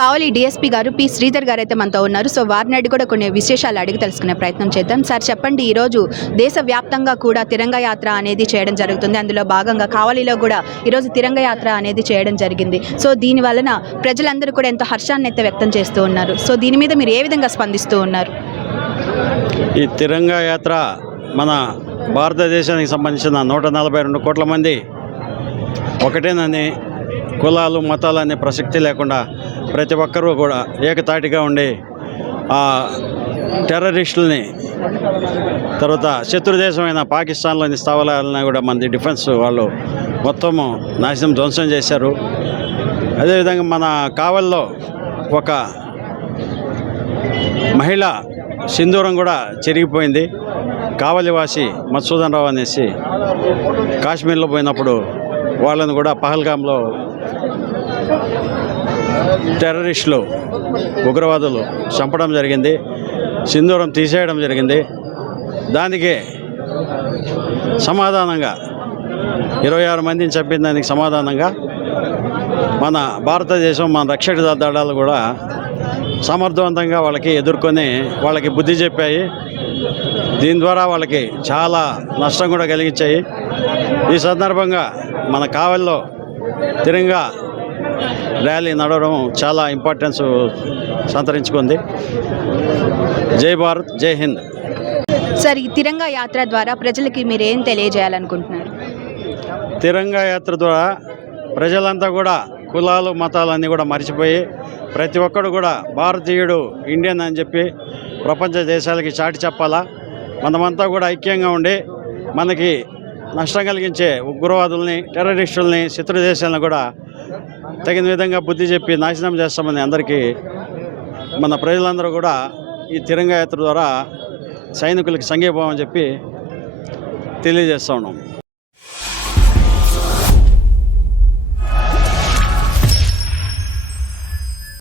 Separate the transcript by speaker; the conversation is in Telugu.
Speaker 1: కావలి. డిఎస్పీ గారు పి. శ్రీధర్ గారు అయితే మనతో ఉన్నారు. సో వారిని అడిగి కూడా కొన్ని విశేషాలు అడిగి తెలుసుకునే ప్రయత్నం చేద్దాం. సార్ చెప్పండి ఈరోజు దేశవ్యాప్తంగా కూడా తిరంగ యాత్ర అనేది చేయడం జరుగుతుంది. అందులో భాగంగా కావలిలో కూడా ఈరోజు తిరంగ యాత్ర అనేది చేయడం జరిగింది. సో దీని వలన ప్రజలందరూ కూడా ఎంతో హర్షాన్ని అయితే వ్యక్తం చేస్తూ ఉన్నారు. సో దీని మీద మీరు ఏ విధంగా స్పందిస్తూ ఉన్నారు?
Speaker 2: ఈ తిరంగా యాత్ర మన భారతదేశానికి సంబంధించిన నూట నలభై రెండు కోట్ల మంది ఒకటేనని కులాలు మతాలు అనే ప్రసక్తి లేకుండా ప్రతి ఒక్కరూ కూడా ఏకతాటిగా ఉండి ఆ టెర్రరిస్టులని తర్వాత శత్రు దేశమైన పాకిస్తాన్లోని స్థావరాలను కూడా మన డిఫెన్స్ వాళ్ళు మొత్తము నాశనం ధ్వంసం చేశారు. అదేవిధంగా మన కావల్లో ఒక మహిళ సింధూరం కూడా చెరిగిపోయింది. కావలివాసి మధుసూదన్ రావు అనేసి కాశ్మీర్లో పోయినప్పుడు వాళ్ళని కూడా పహల్గాంలో టెర్రరిస్టులు ఉగ్రవాదులు చంపడం జరిగింది సింధూరం తీసేయడం జరిగింది. దానికి సమాధానంగా ఇరవై ఆరు మందిని చంపిన దానికి సమాధానంగా మన భారతదేశం మన రక్షక దళాలు కూడా సమర్థవంతంగా వాళ్ళకి ఎదుర్కొని వాళ్ళకి బుద్ధి చెప్పాయి. దీని ద్వారా వాళ్ళకి చాలా నష్టం కూడా కలిగించాయి. ఈ సందర్భంగా మన కావల్లో తిరంగా ర్యాలీ నడవడం చాలా ఇంపార్టెన్స్ సంతరించుకుంది. జై భారత్ జై హింద్.
Speaker 1: సార్ ఈ తిరంగ యాత్ర ద్వారా ప్రజలకి మీరు ఏం తెలియజేయాలనుకుంటున్నారు?
Speaker 2: తిరంగా యాత్ర ద్వారా ప్రజలంతా కూడా కులాలు మతాలన్నీ కూడా మర్చిపోయి ప్రతి ఒక్కడు కూడా భారతీయుడు ఇండియన్ అని చెప్పి ప్రపంచ దేశాలకి చాటి చెప్పాలా? మనమంతా కూడా ఐక్యంగా ఉండి మనకి నష్టం కలిగించే ఉగ్రవాదుల్ని టెర్రరిస్టుల్ని శత్రు దేశాలను కూడా తగిన విధంగా బుద్ధి చెప్పి నాశనం చేస్తామని అందరికీ మన ప్రజలందరూ కూడా ఈ తిరంగా యాత్ర ద్వారా సైనికులకి సంఘీభావం చెప్పి తెలియజేస్తూ ఉన్నాం.